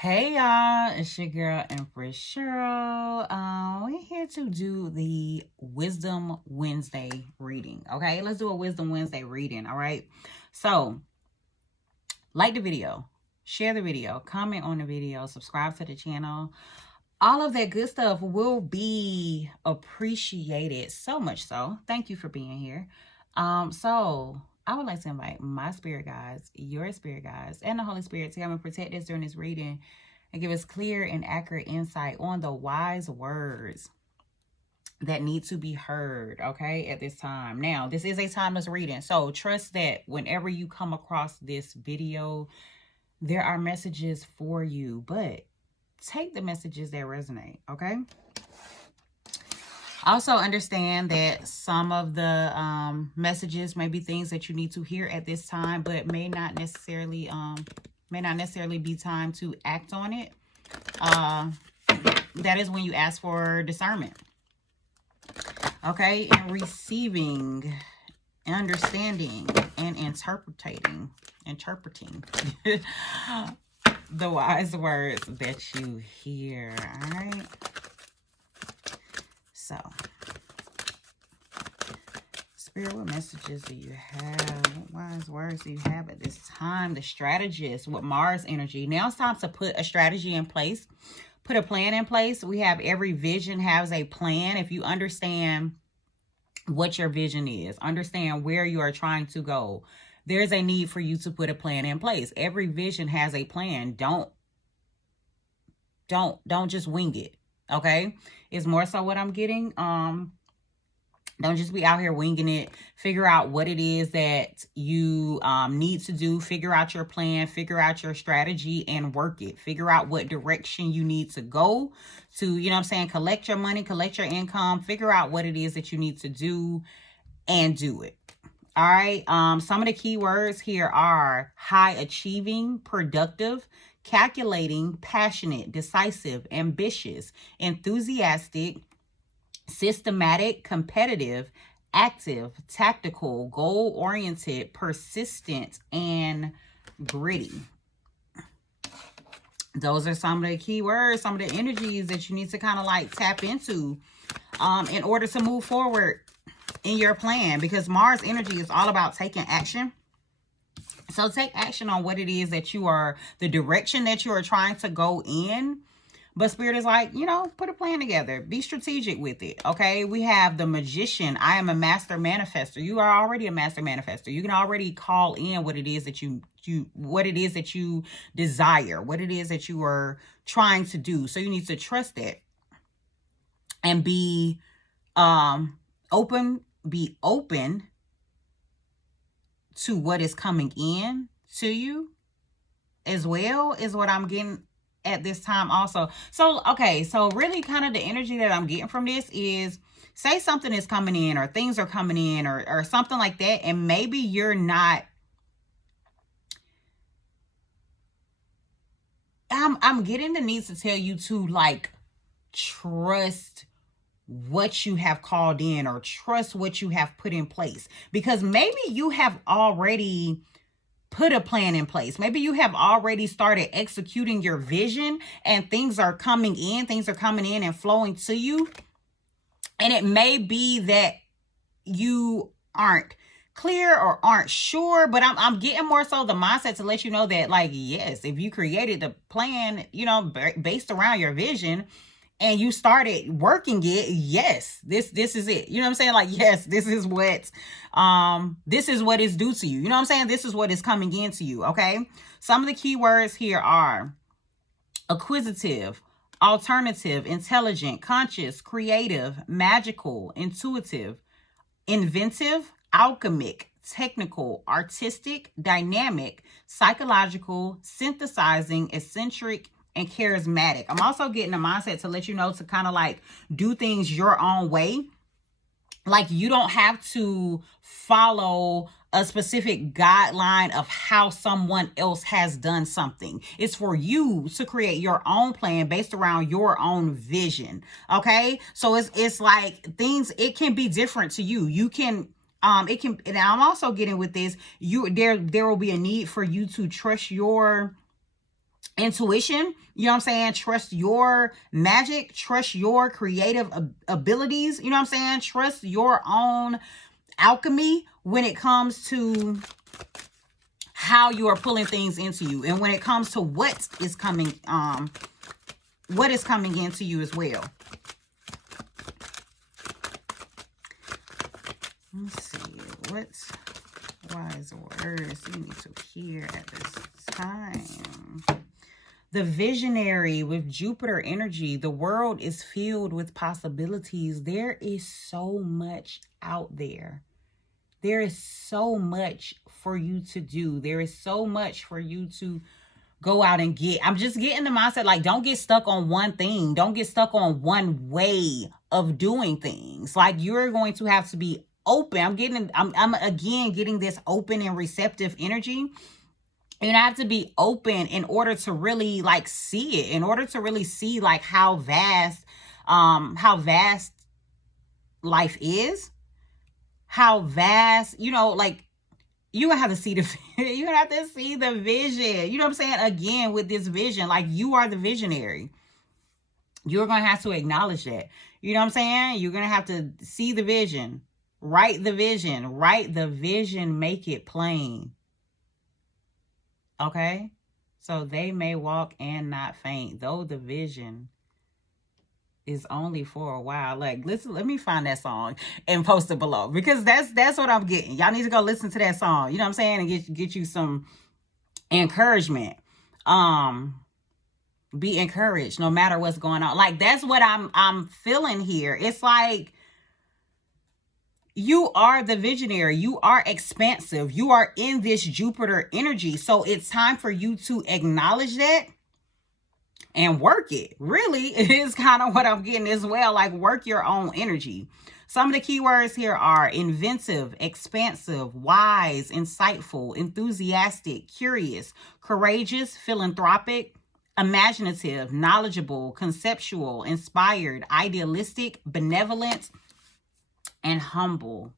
Hey y'all, it's your girl Empress Cheryl. We're here to do the Wisdom Wednesday reading. Okay, let's do a Wisdom Wednesday reading. All right, so like the video, share the video, comment on the video, subscribe to the channel. All of that good stuff will be appreciated, so much so. Thank you for being here. So I would like to invite my spirit guides, your spirit guides, and the Holy Spirit to come and protect us during this reading and give us clear and accurate insight on the wise words that need to be heard, okay, at this time. Now, this is a timeless reading, so trust that whenever you come across this video, there are messages for you, but take the messages that resonate, okay? Also understand that some of the messages may be things that you need to hear at this time, but may not necessarily be time to act on it. That is when you ask for discernment. Okay, and receiving, understanding, and interpreting the wise words that you hear. All right. So, Spirit, what messages do you have? What wise words do you have at this time? The strategist with Mars energy. Now it's time to put a strategy in place, put a plan in place. We have every vision has a plan. If you understand what your vision is, understand where you are trying to go, there's a need for you to put a plan in place. Every vision has a plan. Don't just wing it. Okay, is more so what I'm getting. Don't just be out here winging it. Figure out what it is that you need to do. Figure out your plan. Figure out your strategy and work it. Figure out what direction you need to go to, you know what I'm saying? Collect your money, collect your income. Figure out what it is that you need to do and do it. All right. Some of the key words here are high achieving, productive, calculating, passionate, decisive, ambitious, enthusiastic, systematic, competitive, active, tactical, goal-oriented, persistent, and gritty. Those are some of the key words, some of the energies that you need to kind of like tap into in order to move forward in your plan, because Mars energy is all about taking action. So take action on what it is that you are, the direction that you are trying to go in. But Spirit is like, you know, put a plan together. Be strategic with it, okay? We have the Magician. I am a master manifester. You are already a master manifester. You can already call in what it is that you what it is that you desire, what it is that you are trying to do. So you need to trust it and be open to what is coming in to you as well, is what I'm getting at this time also. So, okay, so really kind of the energy that I'm getting from this is, say something is coming in or things are coming in or something like that, and maybe you're not, I'm getting the need to tell you to like trust what you have called in or trust what you have put in place, because maybe you have already put a plan in place. Maybe you have already started executing your vision and things are coming in and flowing to you. And it may be that you aren't clear or aren't sure, but I'm getting more so the mindset to let you know that, like, yes, if you created the plan, you know, based around your vision, and you started working it, yes, this is it. You know what I'm saying? Like, yes, this is what is due to you. You know what I'm saying? This is what is coming into you, okay? Some of the key words here are acquisitive, alternative, intelligent, conscious, creative, magical, intuitive, inventive, alchemic, technical, artistic, dynamic, psychological, synthesizing, eccentric, and charismatic. I'm also getting a mindset to let you know to kind of like do things your own way. Like, you don't have to follow a specific guideline of how someone else has done something. It's for you to create your own plan based around your own vision. Okay. So it's like things, it can be different to you. You can, it can, and I'm also getting with this, there will be a need for you to trust your intuition, you know what I'm saying? Trust your magic, trust your creative abilities, you know what I'm saying? Trust your own alchemy when it comes to how you are pulling things into you, and when it comes to what is coming into you as well. Let's see, what wise words you need to hear at this time. The visionary with Jupiter energy. The world is filled with possibilities. There is so much out there. There is so much for you to do. There is so much for you to go out and get. I'm just getting the mindset, like, don't get stuck on one thing. Don't get stuck on one way of doing things. Like, you're going to have to be open. I'm again getting this open and receptive energy. And I have to be open in order to really like see it, in order to really see like how vast life is, how vast, you know, like you have to see you have to see the vision. You know what I'm saying? Again, with this vision, like you are the visionary. You're going to have to acknowledge that. You know what I'm saying? You're going to have to see the vision, write the vision, make it plain. Okay, so they may walk and not faint, though the vision is only for a while. Like, listen, let me find that song and post it below, because that's what I'm getting. Y'all need to go listen to that song. You know what I'm saying? And get you some encouragement. Be encouraged no matter what's going on. Like, that's what I'm feeling here. It's like, you are the visionary. You are expansive. You are in this Jupiter energy. So it's time for you to acknowledge that and work it. Really, it is kind of what I'm getting as well. Like, work your own energy. Some of the keywords here are inventive, expansive, wise, insightful, enthusiastic, curious, courageous, philanthropic, imaginative, knowledgeable, conceptual, inspired, idealistic, benevolent, and humble.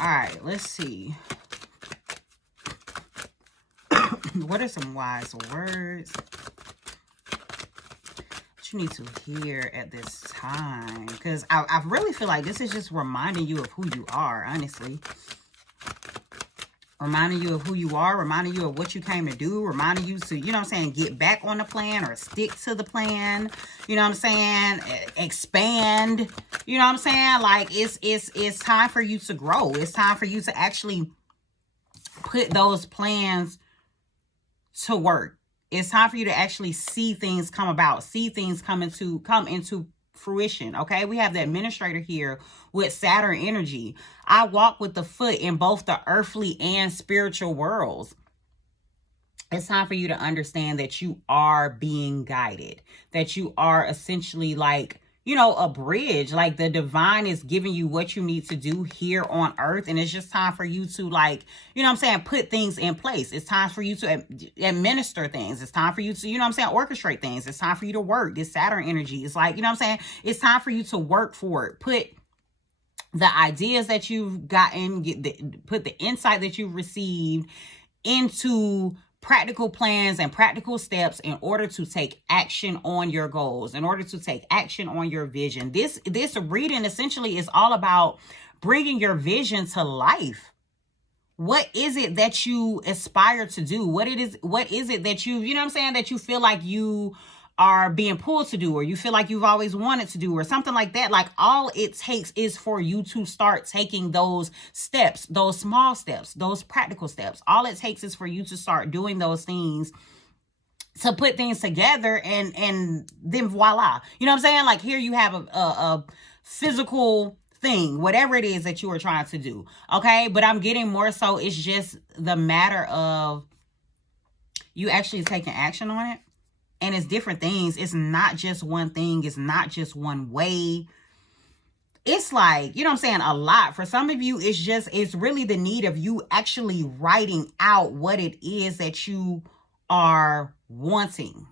All right, let's see. What are some wise words that you need to hear at this time? Because I really feel like this is just reminding you of who you are, honestly. Reminding you of who you are, reminding you of what you came to do, reminding you to, you know what I'm saying, get back on the plan or stick to the plan. You know what I'm saying? Expand. You know what I'm saying? Like, it's time for you to grow. It's time for you to actually put those plans to work. It's time for you to actually see things come about, see things come into fruition. Okay, we have the administrator here with Saturn energy. I walk with the foot in both the earthly and spiritual worlds. It's time for you to understand that you are being guided, that you are essentially like, you know, a bridge. Like, the divine is giving you what you need to do here on earth. And it's just time for you to, like, you know what I'm saying, put things in place. It's time for you to administer things. It's time for you to, you know what I'm saying, orchestrate things. It's time for you to work. This Saturn energy is like, you know what I'm saying, it's time for you to work for it. Put the ideas that you've gotten, put the insight that you've received into practical plans and practical steps in order to take action on your goals, in order to take action on your vision. This reading essentially is all about bringing your vision to life. What is it that you aspire to do? What is it that you know what I'm saying, that you feel like you are being pulled to do, or you feel like you've always wanted to do, or something like that? Like, all it takes is for you to start taking those steps, those small steps, those practical steps. All it takes is for you to start doing those things, to put things together, and then voila. You know what I'm saying? Like, here you have a physical thing, whatever it is that you are trying to do. Okay, but I'm getting more so it's just the matter of you actually taking action on it. And it's different things. It's not just one thing. It's not just one way. It's like, you know what I'm saying, a lot. For some of you, it's really the need of you actually writing out what it is that you are wanting.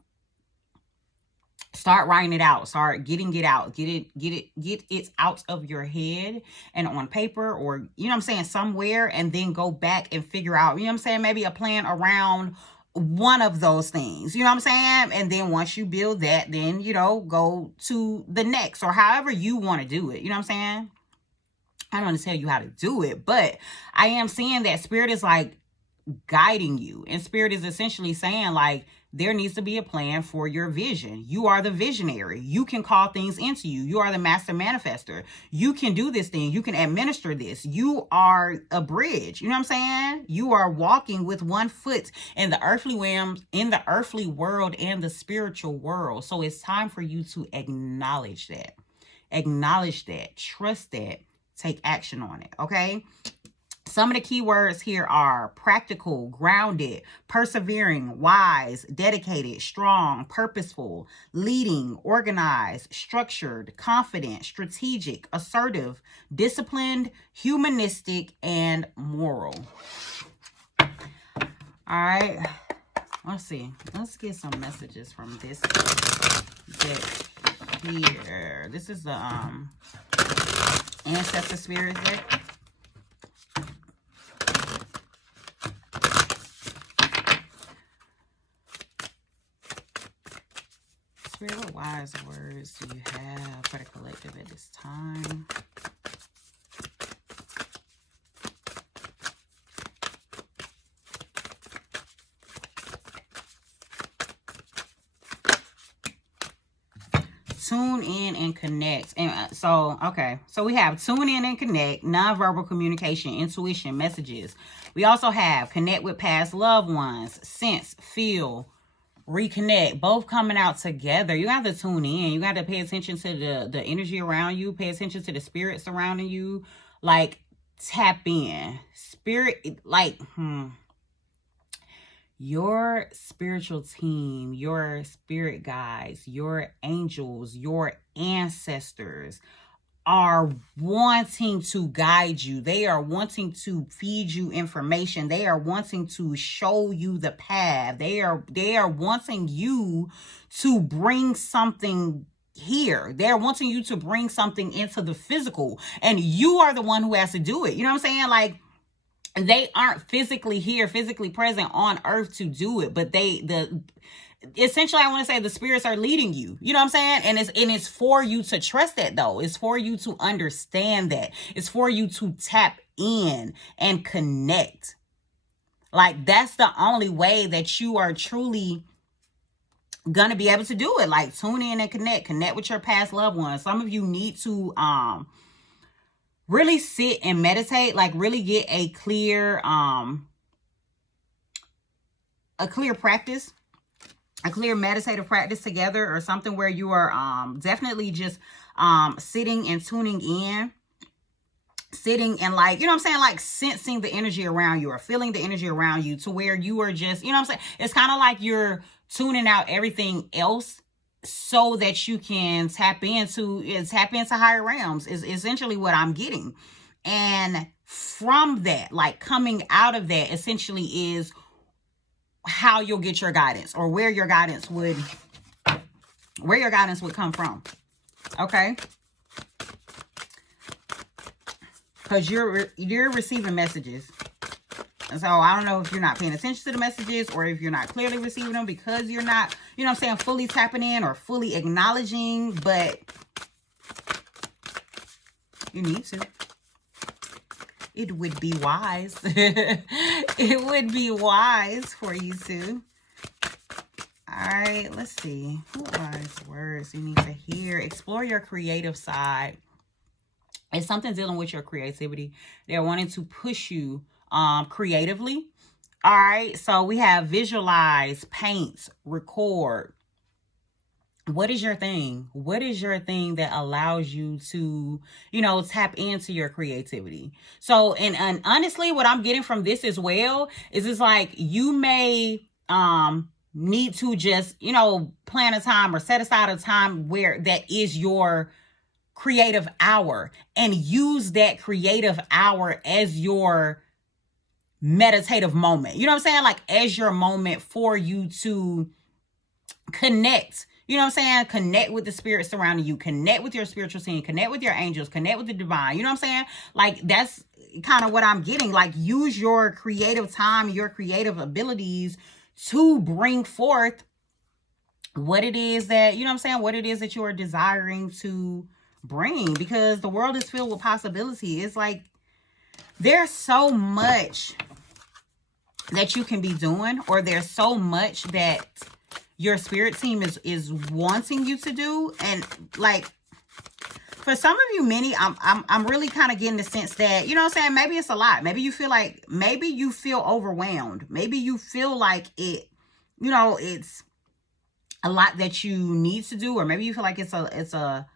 Start writing it out. Start getting it out. Get it out of your head and on paper, or, you know what I'm saying, somewhere, and then go back and figure out, you know what I'm saying, maybe a plan around one of those things, you know what I'm saying? And then once you build that, then, you know, go to the next, or however you want to do it. You know what I'm saying? I don't want to tell you how to do it, but I am seeing that spirit is like guiding you, and spirit is essentially saying like, there needs to be a plan for your vision. You are the visionary. You can call things into you. You are the master manifester. You can do this thing. You can administer this. You are a bridge. You know what I'm saying? You are walking with one foot in the earthly realms, in the earthly world and the spiritual world. So it's time for you to acknowledge that. Acknowledge that. Trust that. Take action on it. Okay? Some of the key words here are practical, grounded, persevering, wise, dedicated, strong, purposeful, leading, organized, structured, confident, strategic, assertive, disciplined, humanistic, and moral. All right. Let's see. Let's get some messages from this deck here. This is the Ancestor Spirit deck. Spirit, what wise words do you have for the collective at this time? Tune in and connect. And so we have tune in and connect, nonverbal communication, intuition, messages. We also have connect with past loved ones, sense, feel, reconnect, both coming out together. You have to tune in. You got to pay attention to the energy around you. Pay attention to the spirit surrounding you. Like, tap in. Spirit, like, your spiritual team, your spirit guides, your angels, your ancestors are wanting to guide you. They are wanting to feed you information. They are wanting to show you the path. They are wanting you to bring something here. They're wanting you to bring something into the physical, and you are the one who has to do it. You know what I'm saying? Like, they aren't physically here, physically present on earth to do it, but essentially, I want to say the spirits are leading you. You know what I'm saying? And it's for you to trust that, though. It's for you to understand that. It's for you to tap in and connect. Like, that's the only way that you are truly gonna be able to do it. Like, tune in and connect with your past loved ones. Some of you need to really sit and meditate, like really get a clear practice, a clear meditative practice together, or something where you are definitely just sitting and tuning in, sitting and, like, you know what I'm saying, like sensing the energy around you or feeling the energy around you, to where you are just, you know what I'm saying, it's kind of like you're tuning out everything else so that you can tap into higher realms, is essentially what I'm getting. And from that, like coming out of that, essentially is how you'll get your guidance, or where your guidance would come from. Okay? Because you're receiving messages. So I don't know if you're not paying attention to the messages, or if you're not clearly receiving them because you're not, you know what I'm saying, fully tapping in or fully acknowledging, but you need to. It would be wise. It would be wise for you to. All right, let's see. What wise words you need to hear? Explore your creative side. It's something dealing with your creativity. They're wanting to push you creatively. All right, so we have visualize, paint, record. What is your thing? What is your thing that allows you to, you know, tap into your creativity? So, and honestly, what I'm getting from this as well is it's like you may need to just, you know, plan a time or set aside a time where that is your creative hour, and use that creative hour as your meditative moment. You know what I'm saying? Like, as your moment for you to connect. You know what I'm saying? Connect with the spirit surrounding you. Connect with your spiritual team. Connect with your angels. Connect with the divine. You know what I'm saying? Like, that's kind of what I'm getting. Like, use your creative time, your creative abilities to bring forth what it is that, you know what I'm saying, what it is that you are desiring to bring, because the world is filled with possibility. It's like there's so much that you can be doing, or there's so much that your spirit team is wanting you to do. And like, for some of you, many, I'm really kind of getting the sense that, you know what I'm saying, maybe it's a lot. Maybe you feel like, maybe you feel overwhelmed. Maybe you feel like it, you know, it's a lot that you need to do, or maybe you feel like it's a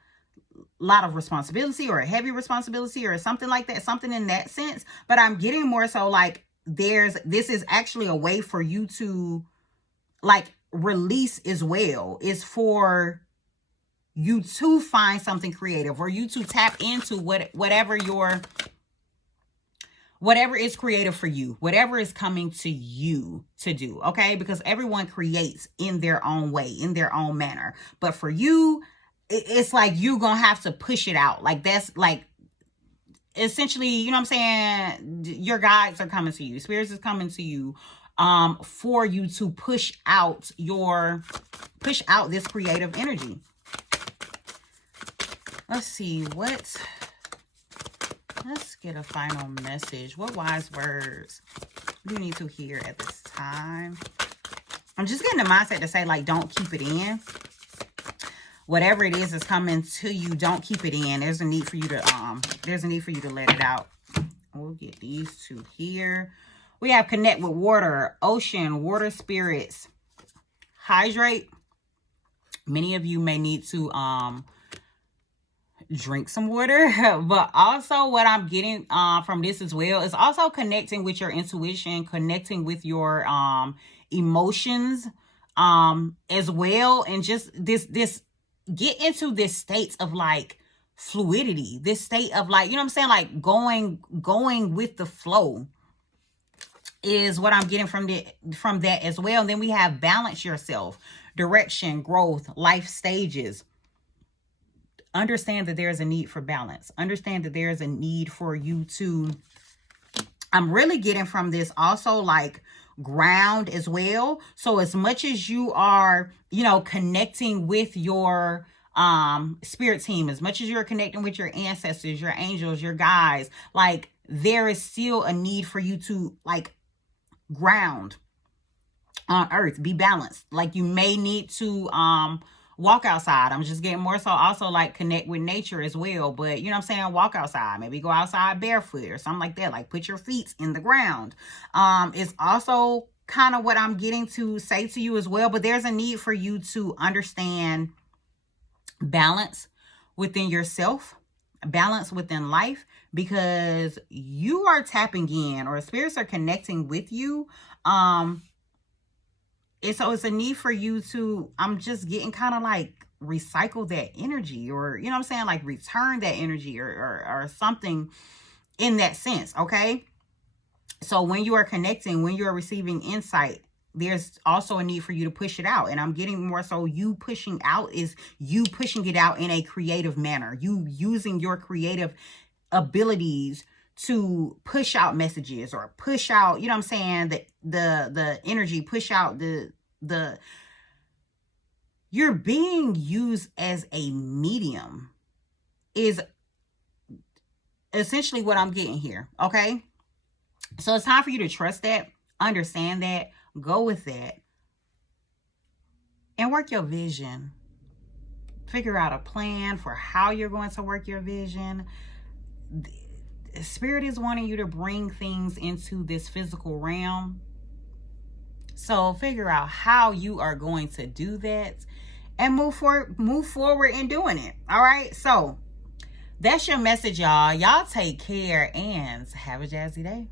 lot of responsibility, or a heavy responsibility, or something like that, something in that sense. But I'm getting more so like this is actually a way for you to like release as well. It's for you to find something creative, or you to tap into whatever is creative for you, whatever is coming to you to do, okay? Because everyone creates in their own way, in their own manner. But for you, it's like you gonna have to push it out. Like that's like essentially, you know what I'm saying? Your guides are coming to you. Spirits is coming to you for you to push out this creative energy. Let's see let's get a final message. What wise words do you need to hear at this time? I'm just getting the mindset to say, like, don't keep it in. Whatever it is that's coming to you, don't keep it in. There's a need for you to let it out. We'll get these two here. We have connect with water, ocean, water spirits, hydrate. Many of you may need to drink some water, but also what I'm getting from this as well is also connecting with your intuition, connecting with your emotions as well, and just this get into this state of like fluidity, this state of like, you know what I'm saying, like going with the flow is what I'm getting from that as well. And then we have balance yourself, direction, growth, life stages. Understand that there's a need for balance. Understand that there's a need for you to, I'm really getting from this also like ground as well. So as much as you are, you know, connecting with your spirit team, as much as you're connecting with your ancestors, your angels, your guides, like there is still a need for you to like ground on earth, be balanced. Like you may need to walk outside. I'm just getting more so also like connect with nature as well. But you know what I'm saying? Walk outside, maybe go outside barefoot or something like that. Like put your feet in the ground. It's also kind of what I'm getting to say to you as well. But there's a need for you to understand balance within yourself, balance within life, because you are tapping in, or spirits are connecting with you. And so it's a need for you to, I'm just getting kind of like recycle that energy, or, you know what I'm saying? Like return that energy or something in that sense. Okay. So when you are connecting, when you are receiving insight, there's also a need for you to push it out. And I'm getting more so you pushing out is you pushing it out in a creative manner. You using your creative abilities to push out messages, or push out, you know what I'm saying, the energy, push out the you're being used as a medium is essentially what I'm getting here. Okay. So it's time for you to trust that, understand that, go with that, and work your vision. Figure out a plan for how you're going to work your vision. Spirit is wanting you to bring things into this physical realm. So figure out how you are going to do that and move forward in doing it. All right. So that's your message, y'all. Y'all take care and have a jazzy day.